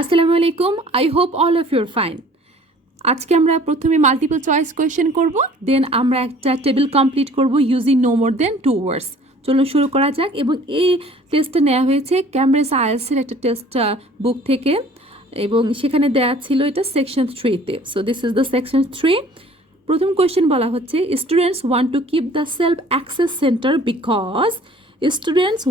Assalamualaikum. I hope all of you are fine. আজকে আমরা প্রথমে মাল্টিপল চয়েস কোয়েশ্চেন করব, দেন আমরা একটা টেবিল কমপ্লিট করব using no more than 2 words. চলুন শুরু করা যাক। এবং এই টেস্টটা নেওয়া হয়েছে ক্যামব্রিজ আইএলটিএস একটা টেস্ট বুক থেকে, এবং সেখানে দেওয়া ছিল এটা সেকশন 3-তে। So this is the section 3। প্রথম কোয়েশ্চেন বলা হচ্ছে students want to keep the self access centre because students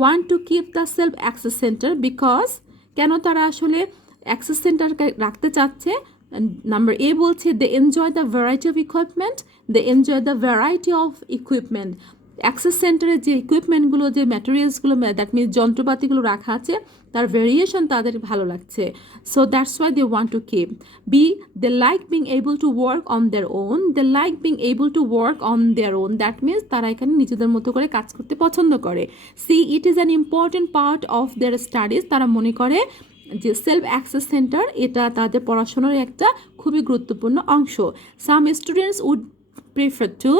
want to keep the self access centre because কেন তারা আসলে অ্যাক্সেস সেন্টার রাখতে চাচ্ছে। নাম্বার এ বলছে they enjoy the variety of equipment. Access সেন্টারে যে ইকুইপমেন্টগুলো, যে ম্যাটেরিয়ালসগুলো, দ্যাট মিনস যন্ত্রপাতিগুলো রাখা আছে, তার ভেরিয়েশন তাদের ভালো লাগছে। So that's why they want to keep. B they like being able to work on their own. That means তারা এখানে নিজেদের মতো করে কাজ করতে পছন্দ করে। C it is an important part of their studies. তারা মনে করে যে সেলফ অ্যাক্সেস সেন্টার এটা তাদের পড়াশোনার একটা খুবই গুরুত্বপূর্ণ অংশ। Some students would prefer to,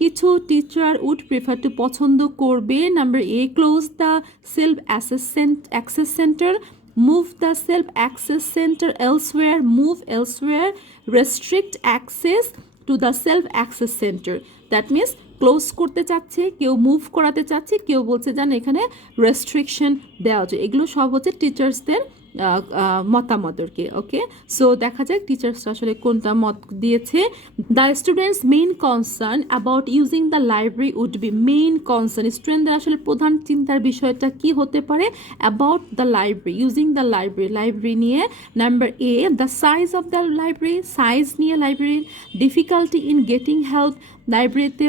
কিছু টিচার উড প্রিফার টু পছন্দ করবে। Number A close the self access centre, move the self access centre elsewhere, restrict access to the self access centre. That means close করতে চাচ্ছে, কেউ move করাতে চাচ্ছে, কেউ বলছে যেন এখানে রেস্ট্রিকশন দেওয়া হচ্ছে। এগুলো সব হচ্ছে টিচার্সদের মতামত আর কি। ওকে, সো দেখা যাক টিচার্সরা আসলে কোনটা মত দিয়েছে। The students main concern about using the library would be, main concern স্টুডেন্টদের আসলে প্রধান চিন্তার বিষয়টা কি হতে পারে about the library, using the library নিয়ে। Number A the size of the library, size নিয়ে লাইব্রেরির। ডিফিকাল্টি ইন গেটিং হেল্প, লাইব্রেরিতে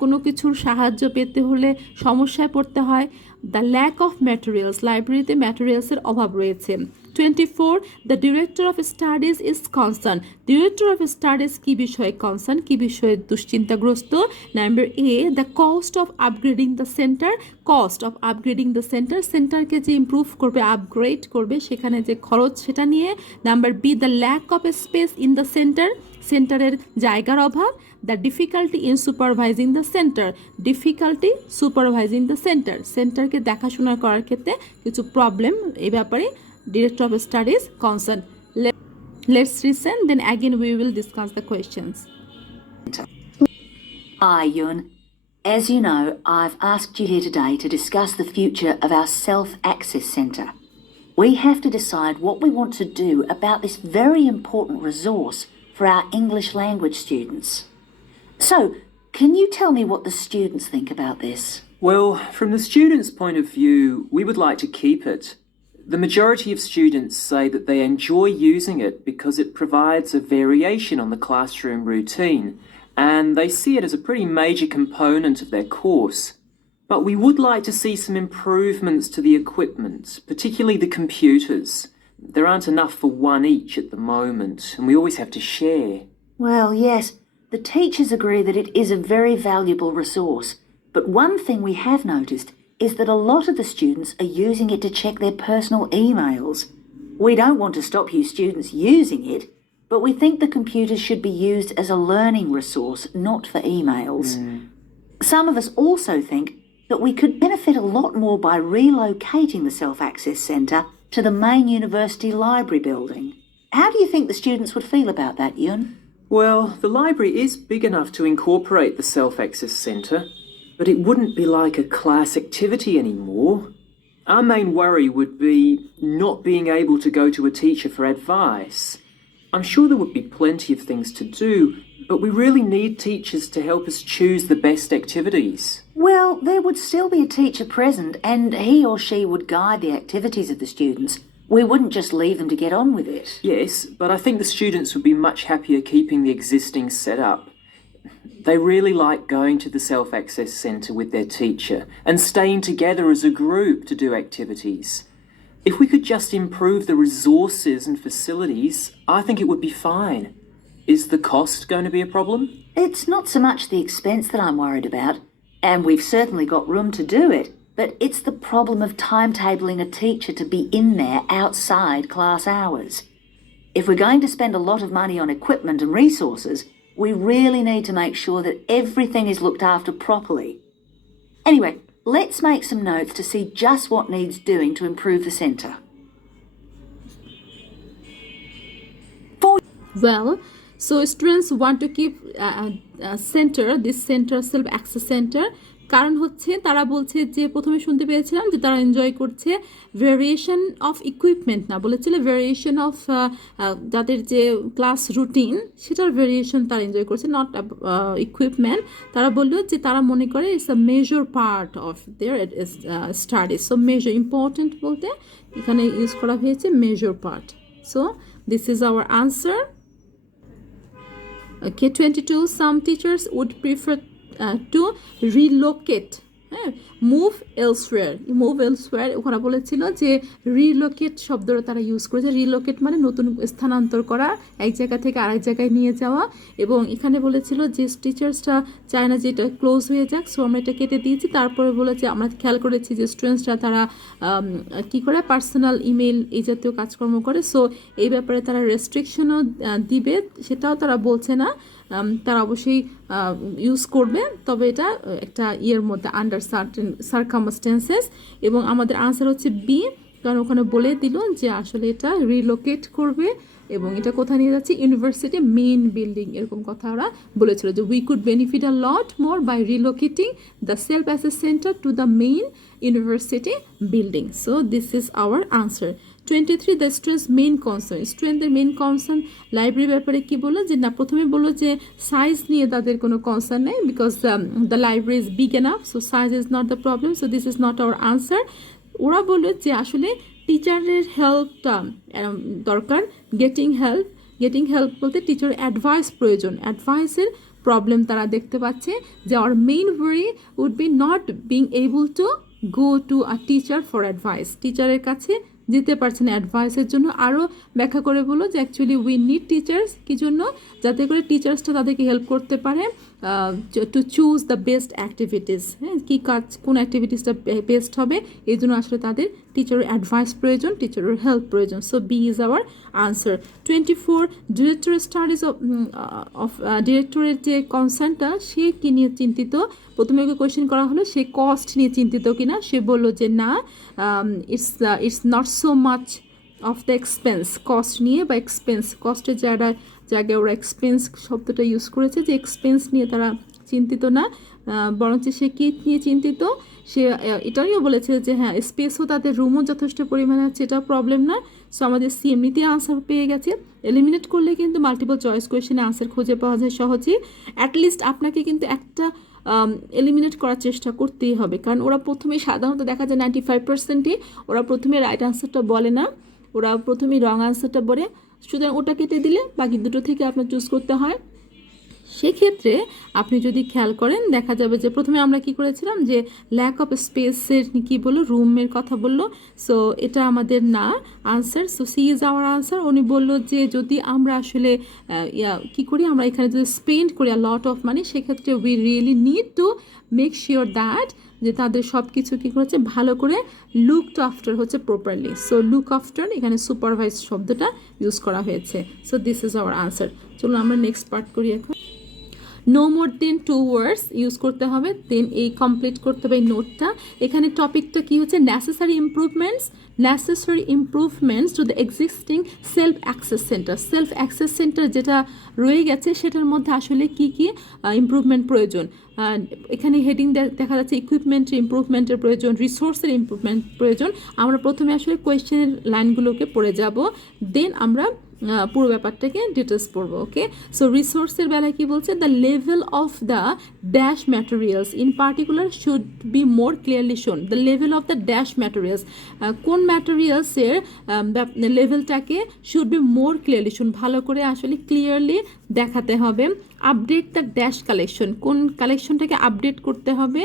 কোনো কিছুর সাহায্য পেতে হলে সমস্যায় পড়তে হয়। দ্য ল্যাক অফ ম্যাটেরিয়ালস, লাইব্রেরিতে ম্যাটেরিয়ালসের অভাব রয়েছে। 24 the director of studies is concern, director of studies কী বিষয়ে কনসার্ন, কী বিষয়ে দুশ্চিন্তাগ্রস্ত। Number A the cost of upgrading the centre, সেন্টারকে যে ইমপ্রুভ করবে, আপগ্রেড করবে, সেখানে যে খরচ সেটা নিয়ে। Number B the lack of space in the সেন্টারের জায়গার অভাব। The difficulty in supervising the সেন্টারকে দেখাশোনা করার ক্ষেত্রে কিছু প্রবলেম, এই ব্যাপারে director of studies concern. Let's listen, then again we will discuss the questions. Hi, Yun. As you know, I've asked you here today to discuss the future of our self-access centre. We have to decide what we want to do about this very important resource for our English language students. So, can you tell me what the students think about this? Well, from the students' point of view, we would like to keep it. The majority of students say that they enjoy using it because it provides a variation on the classroom routine, and they see it as a pretty major component of their course. But we would like to see some improvements to the equipment, particularly the computers. There aren't enough for one each at the moment, and we always have to share. Well, yes, the teachers agree that it is a very valuable resource, but one thing we have noticed is that a lot of the students are using it to check their personal emails. We don't want to stop you students using it, but we think the computers should be used as a learning resource, not for emails. Some of us also think that we could benefit a lot more by relocating the self-access centre to the main university library building. How do you think the students would feel about that, Yun? Well, the library is big enough to incorporate the self-access centre, but it wouldn't be like a class activity anymore. Our main worry would be not being able to go to a teacher for advice. I'm sure there would be plenty of things to do, but we really need teachers to help us choose the best activities. Well, there would still be a teacher present, and he or she would guide the activities of the students. We wouldn't just leave them to get on with it. Yes, but I think the students would be much happier keeping the existing setup. They really like going to the self-access centre with their teacher and staying together as a group to do activities. If we could just improve the resources and facilities, I think it would be fine. Is the cost going to be a problem? It's not so much the expense that I'm worried about, and we've certainly got room to do it, but it's the problem of timetabling a teacher to be in there outside class hours. If we're going to spend a lot of money on equipment and resources, we really need to make sure that everything is looked after properly. Anyway, let's make some notes to see just what needs doing to improve the centre. Well, so students want to keep this center self access center কারণ হচ্ছে তারা বলছে যে প্রথমে শুনতে পেয়েছিলাম যে তারা এনজয় করছে ভেরিয়েশন অফ ইকুইপমেন্ট, না বলেছিল ভেরিয়েশন অফ যাদের যে ক্লাস রুটিন সেটার ভেরিয়েশন তারা এনজয় করছে, নট ইকুইপমেন্ট। তারা বললো যে তারা মনে করে it's a major part of their studies. So major important বলতে এখানে ইউজ করা হয়েছে major part. So this is our answer. Okay, 22. Some teachers would prefer to relocate, move elsewhere. Move elsewhere ওখানে বলেছিল যে রিলোকেট শব্দটা তারা ইউজ করেছে। রিলোকেট মানে নতুন স্থানান্তর করা, এক জায়গা থেকে আরেক জায়গায় নিয়ে যাওয়া। এবং এখানে বলেছিল যে টিচার্সরা চায় না যে এটা ক্লোজ হয়ে যাক, সো আমরা এটা কেটে দিয়েছি। তারপরে বলেছে আমরা খেয়াল করেছি যে স্টুডেন্টসরা তারা কী করে পার্সোনাল ইমেল এই জাতীয় কাজকর্ম করে, সো এই ব্যাপারে তারা রেস্ট্রিকশনও দিবে, সেটাও তারা বলছে না। তারা অবশ্যই ইউজ করবে, তবে এটা একটা ইয়ের মধ্যে আন্ডার সার্টেন সার্কামস্টেন্সেস। এবং আমাদের আনসার হচ্ছে বি, কারণ ওখানে বলে দিল যে আসলে এটা রিলোকেট করবে এবং এটা কোথায় নিয়ে যাচ্ছে, ইউনিভার্সিটি মেইন বিল্ডিং, এরকম কথা ওরা বলেছিল যে we could benefit a lot more by relocating the self access centre to the main university building. So this is our answer. 23. The students main concern. স্টুডেন্টদের মেইন কনসার্ন লাইব্রেরির ব্যাপারে কী বললো, যে না প্রথমে বললো যে সাইজ নিয়ে তাদের কোনো কনসার্ন নেই, because the library is big enough, so size is not the problem, so this is not our answer. ওরা বললো যে আসলে টিচারের হেল্পটা দরকার, গেটিং হেল্প বলতে টিচার অ্যাডভাইস প্রয়োজন, অ্যাডভাইসের প্রবলেম তারা দেখতে পাচ্ছে। যে our main worry would be not being able to go to a teacher for advice, টিচারের কাছে যেতে পারছে না অ্যাডভাইসের জন্য। আরও ব্যাখ্যা করে বলো যে অ্যাকচুয়ালি উই নিড টিচার্স, কী জন্য, যাতে করে টিচার্সটা তাদেরকে হেল্প করতে পারে to choose the best activities, কী কাজ কোন অ্যাক্টিভিটিসটা বেস্ট হবে, এই জন্য আসলে তাদের টিচারের অ্যাডভাইস প্রয়োজন, টিচারের হেল্প প্রয়োজন। So B is our answer. 24. ডিরেক্টরের স্টাডিজ অফ ডিরেক্টরের যে কনসার্নটা, সে কী নিয়ে চিন্তিত। প্রথমে ওকে কোয়েশ্চেন করা হলো সে কস্ট নিয়ে চিন্তিত কিনা, সে বললো যে না, it's not so much of the expense, cost নিয়ে বা এক্সপেন্স, কস্টের জায়গায় ওরা এক্সপেন্স শব্দটা ইউজ করেছে, যে এক্সপেন্স নিয়ে তারা চিন্তিত না, বরঞ্চ সে কী নিয়ে চিন্তিত, সে এটাও বলেছে যে হ্যাঁ স্পেসও তাদের রুমও যথেষ্ট পরিমাণে আছে, এটা প্রবলেম না। সো আমাদের সি এমনিতে আনসার পেয়ে গেছে। এলিমিনেট করলে কিন্তু মাল্টিপল চয়েস কোয়েশ্চেনে আনসার খুঁজে পাওয়া যায় সহজেই। অ্যাটলিস্ট আপনাকে কিন্তু একটা এলিমিনেট করার চেষ্টা করতেই হবে, কারণ ওরা প্রথমে সাধারণত দেখা যায় 95%ই ওরা প্রথমে রাইট আনসারটা বলে না, ওরা প্রথমেই রং আনসারটা বলে, সুতরাং ওটা কেটে দিলে বাকি দুটো থেকে আপনার চুজ করতে হয়। সেক্ষেত্রে আপনি যদি খেয়াল করেন দেখা যাবে যে প্রথমে আমরা কি করেছিলাম যে ল্যাক অফ স্পেসের কী বললো, রুমের কথা বললো, সো এটা আমাদের না answer. So C is our answer. উনি বললো যে যদি আমরা আসলে কী করি, আমরা এখানে যদি স্পেন্ড করি আ লট অফ মানি, সেক্ষেত্রে we really need to make sure that যে তাদের সব কিছু কী করেছে ভালো করে লুকড আফটার হচ্ছে প্রপারলি। সো লুক আফটার এখানে সুপারভাইজ শব্দটা ইউজ করা হয়েছে। So this is our answer. চলুন আমরা নেক্সট পার্ট করি এখন। No more than 2 words use করতে হবে, দেন এই কমপ্লিট করতে হবে এই নোটটা। এখানে টপিকটা কী হচ্ছে, necessary improvements to the existing self access centre. Self access centre যেটা রয়ে গেছে সেটার মধ্যে আসলে কী কী ইমপ্রুভমেন্ট প্রয়োজন। এখানে হেডিং দেখা যাচ্ছে ইকুইপমেন্টের ইমপ্রুভমেন্টের প্রয়োজন, রিসোর্সের ইমপ্রুভমেন্ট প্রয়োজন। আমরা প্রথমে আসলে কোয়েশ্চেনের লাইনগুলোকে পড়ে যাব, দেন আমরা পুরো ব্যাপারটাকে ডিটেলস পড়বো। ওকে, সো রিসোর্সের বেলায় কি বলছে, the level of the dash materials in particular should be more clearly শোন। The level of the dash materials, কোন ম্যাটেরিয়ালসের লেভেলটাকে শুড বি মোর ক্লিয়ারলি শোন, ভালো করে আসলে ক্লিয়ারলি দেখাতে হবে। আপডেট দ্য ড্যাশ কালেকশন, কোন কালেকশনটাকে আপডেট করতে হবে।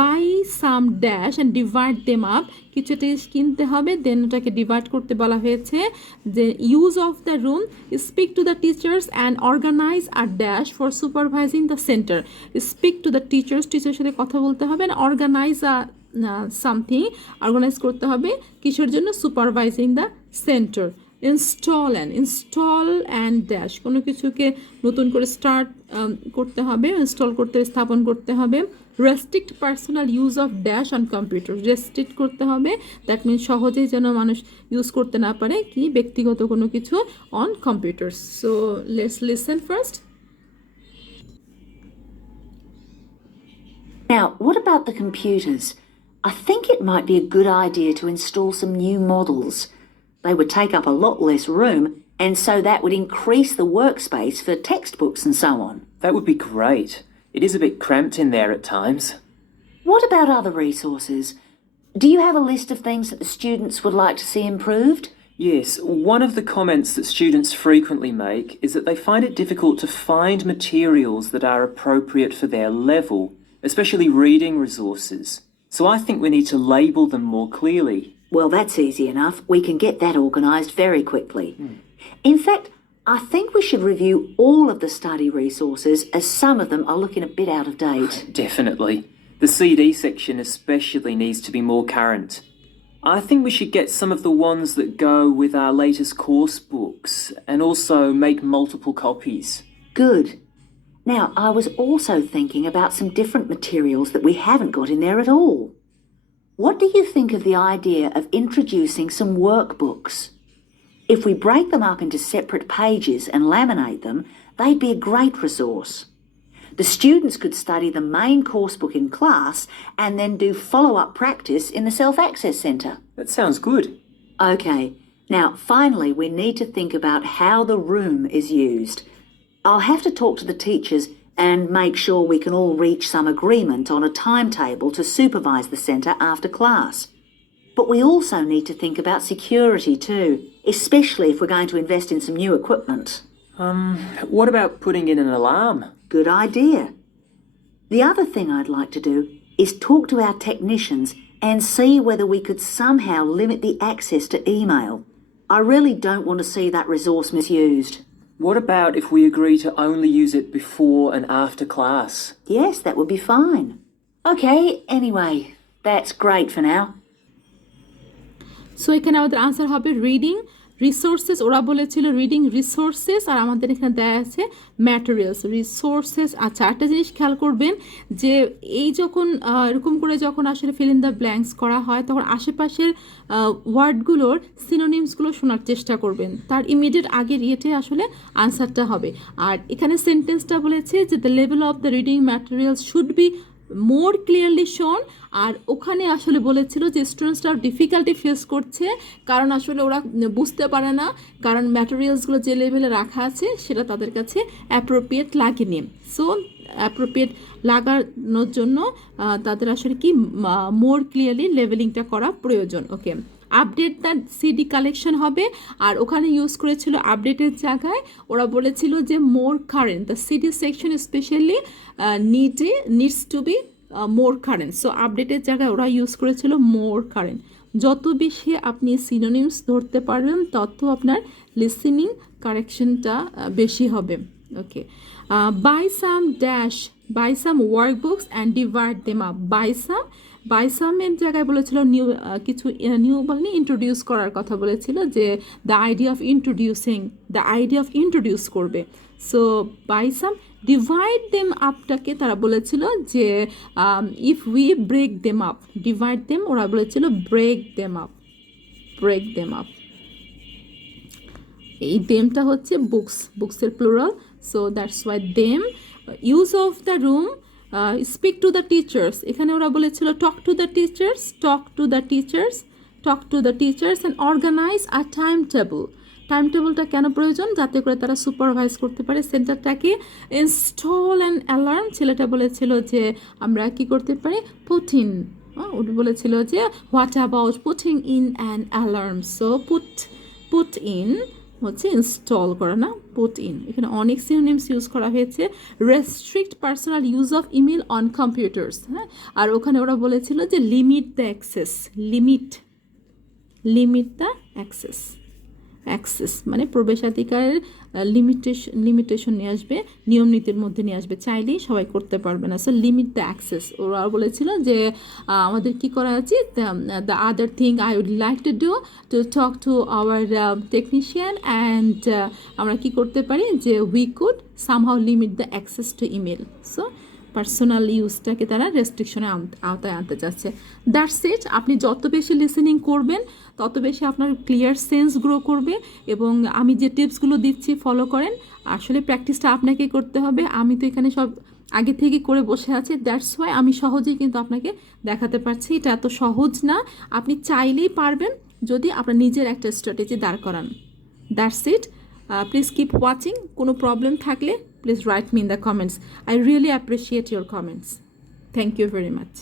Buy some dash and divide them up, কিছু একটা কিনতে হবে দেন ওটাকে ডিভাইড করতে বলা হয়েছে। যে use of the room, speak to the teachers and organise আর dash for supervising the centre. Speak to the teachers, টিচারের সাথে কথা বলতে হবে, অ্যান্ড অর্গানাইজ সামথিং, অর্গানাইজ করতে হবে কিসের জন্য, supervising the centre. Install and dash, কোনো কিছুকে নতুন করে স্টার্ট করতে হবে, ইনস্টল করতে স্থাপন করতে হবে। Restrict personal use of dash on computer, restrict করতে হবে, দ্যাট মিনস সহজেই যেন মানুষ ইউজ করতে না পারে কি ব্যক্তিগত কোনো কিছু on computer. So let's listen first. Now, what about the computers? I think it might be a good idea to install some new models. They would take up a lot less room, and so that would increase the workspace for textbooks and so on. That would be great. It is a bit cramped in there at times. What about other resources? Do you have a list of things that the students would like to see improved? Yes, one of the comments that students frequently make is that they find it difficult to find materials that are appropriate for their level, especially reading resources. So I think we need to label them more clearly. Well, that's easy enough. We can get that organised very quickly. In fact, I think we should review all of the study resources, as some of them are looking a bit out of date. Definitely. The CD section especially needs to be more current. I think we should get some of the ones that go with our latest course books and also make multiple copies. Good. Now, I was also thinking about some different materials that we haven't got in there at all. What do you think of the idea of introducing some workbooks? If we break them up into separate pages and laminate them, they'd be a great resource. The students could study the main course book in class and then do follow-up practice in the Self-Access Centre. That sounds good. Okay, now finally we need to think about how the room is used. I'll have to talk to the teachers and make sure we can all reach some agreement on a timetable to supervise the centre after class. But we also need to think about security too, especially if we're going to invest in some new equipment. What about putting in an alarm? Good idea. The other thing I'd like to do is talk to our technicians and see whether we could somehow limit the access to email. I really don't want to see that resource misused. What about if we agree to only use it before and after class? Yes, that would be fine. Okay, anyway, that's great for now. So এখানে আমাদের answer হবে reading resources, ওরা বলেছিল reading resources, আর আমাদের এখানে দেয়া আছে materials resources. আচ্ছা, একটা জিনিস খেয়াল করবেন যে এই যখন এরকম করে যখন আসলে ফিল ইন দ্য ব্ল্যাঙ্কস করা হয় তখন আশেপাশের ওয়ার্ডগুলোর সিনোনিমসগুলো শোনার চেষ্টা করবেন, তার ইমিডিয়েট আগের ইয়েতে আসলে আনসারটা হবে। আর এখানে সেন্টেন্সটা বলেছে যে the level of the reading materials should be more clearly শোন, আর ওখানে আসলে বলেছিল যে স্টুডেন্টসরা ডিফিকাল্টি ফেস করছে কারণ আসলে ওরা বুঝতে পারে না, কারণ ম্যাটেরিয়ালসগুলো যে লেভেলে রাখা আছে সেটা তাদের কাছে অ্যাপ্রোপ্রিয়েট লাগেনি। সো অ্যাপ্রোপ্রিয়েট লাগানোর জন্য তাদের আসলে কি মোর ক্লিয়ারলি লেভেলিংটা করা প্রয়োজন। ওকে, আপডেট দ্য সিডি কালেকশন হবে, আর ওখানে ইউজ করেছিল আপডেটের জায়গায় ওরা বলেছিল যে more current, the CD section specially needs to be more current. So আপডেটের জায়গায় ওরা ইউজ করেছিল মোর কারেন্ট। যত বেশি আপনি সিনোনিমস ধরতে পারবেন তত আপনার লিসেনিং কারেকশনটা বেশি হবে। Okay, by some dash by some workbooks and divide them up. By সামের জায়গায় বলেছিল নিউ কিছু নিউ বলেনি ইন্ট্রোডিউস করার কথা বলেছিল, যে দ্য আইডিয়া অফ ইন্ট্রোডিউস করবে। So by some divide them আপটাকে তারা বলেছিল যে if we break them up, divide them ওরা বলেছিল ব্রেক দেম আপ। এই দেমটা হচ্ছে বুকসের plural, so that's why them. Use of the room, speak to the teachers, এখানে ওরা বলেছিল talk to the teachers and organise a time টেবলটা কেন প্রয়োজন, যাতে করে তারা সুপারভাইজ করতে পারে সেন্টারটাকে। ইনস্টল অ্যান অ্যালার্ম, ছেলেটা বলেছিল যে আমরা কি করতে পারি পুট ইন, ওটা বলেছিল যে what about putting in an alarm. So put in হচ্ছে ইনস্টল করা না, পুট ইন। এখানে অনেক সিনোনিমস ইউজ করা হয়েছে। Restrict personal use of email on computers, হ্যাঁ, আর ওখানে ওরা বলেছিল যে লিমিট দ্য অ্যাক্সেস মানে প্রবেশাধিকারের লিমিটেশন নিয়ে আসবে, নিয়ম নীতির মধ্যে নিয়ে আসবে, চাইলেই সবাই করতে পারবে না। সো লিমিট দ্য অ্যাক্সেস, ওরা বলেছিল যে আমাদের কি করা উচিত, the other thing I would like to do to talk to our technician and আমরা কি করতে পারি যে we could somehow limit the access to email. So personal ইউজটাকে তারা রেস্ট্রিকশনে আওতায় আনতে চাচ্ছে। That's it. আপনি যত বেশি লিসেনিং করবেন তত বেশি আপনার ক্লিয়ার সেন্স গ্রো করবে, এবং আমি যে টিপসগুলো দিচ্ছি ফলো করেন। আসলে প্র্যাকটিসটা আপনাকে করতে হবে, আমি তো এখানে সব আগে থেকে করে বসে আছি, দ্যাটস ওয়াই আমি সহজেই কিন্তু আপনাকে দেখাতে পারছি। এটা এত সহজ না, আপনি চাইলেই পারবেন যদি আপনার নিজের একটা স্ট্র্যাটেজি দাঁড় করান। That's it. Please keep watching. কোনো প্রবলেম থাকলে please write me in the comments. I really appreciate your comments. Thank you very much.